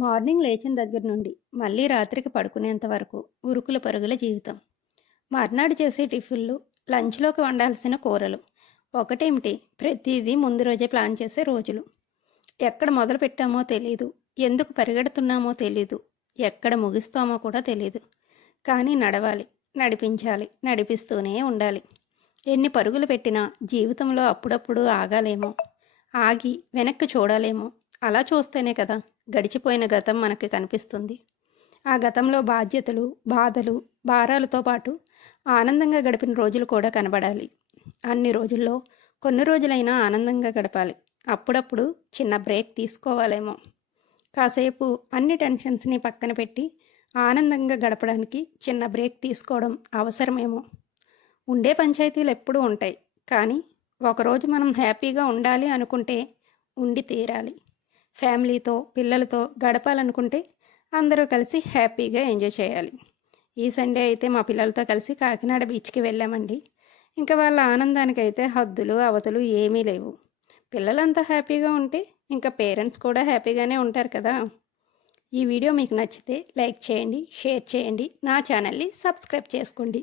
Morning లేచిన దగ్గర నుండి మళ్ళీ రాత్రికి పడుకునేంత వరకు ఉరుకుల పరుగుల జీవితం. మర్నాడు చేసే టిఫిన్లు, లంచ్లోకి వండాల్సిన కూరలు, ఒకటేమిటి ప్రతిదీ ముందు రోజే ప్లాన్ చేసే రోజులు. ఎక్కడ మొదలు పెట్టామో తెలీదు, ఎందుకు పరిగెడుతున్నామో తెలీదు, ఎక్కడ ముగిస్తామో కూడా తెలీదు. కానీ నడవాలి, నడిపించాలి, నడిపిస్తూనే ఉండాలి. ఎన్ని పరుగులు పెట్టినా జీవితంలో అప్పుడప్పుడు ఆగాలేమో, ఆగి వెనక్కి చూడాలేమో. అలా చూస్తేనే కదా గడిచిపోయిన గతం మనకి కనిపిస్తుంది. ఆ గతంలో బాధ్యతలు, బాధలు, భారాలతో పాటు ఆనందంగా గడిపిన రోజులు కూడా కనబడాలి. అన్ని రోజుల్లో కొన్ని రోజులైనా ఆనందంగా గడపాలి. అప్పుడప్పుడు చిన్న బ్రేక్ తీసుకోవాలేమో. కాసేపు అన్ని టెన్షన్స్ని పక్కన పెట్టి ఆనందంగా గడపడానికి చిన్న బ్రేక్ తీసుకోవడం అవసరమేమో. ఉండే పంచాయతీలు ఎప్పుడూ ఉంటాయి, కానీ ఒకరోజు మనం హ్యాపీగా ఉండాలి అనుకుంటే ఉండి తీరాలి. ఫ్యామిలీతో, పిల్లలతో గడపాలనుకుంటే అందరూ కలిసి హ్యాపీగా ఎంజాయ్ చేయాలి. ఈ సండే అయితే మా పిల్లలతో కలిసి కాకినాడ బీచ్కి వెళ్ళామండి. ఇంకా వాళ్ళ ఆనందానికైతే హద్దులు అవతలు ఏమీ లేవు. పిల్లలంతా హ్యాపీగా ఉంటే ఇంకా పేరెంట్స్ కూడా హ్యాపీగానే ఉంటారు కదా. ఈ వీడియో మీకు నచ్చితే లైక్ చేయండి, షేర్ చేయండి, నా ఛానల్ని సబ్స్క్రైబ్ చేసుకోండి.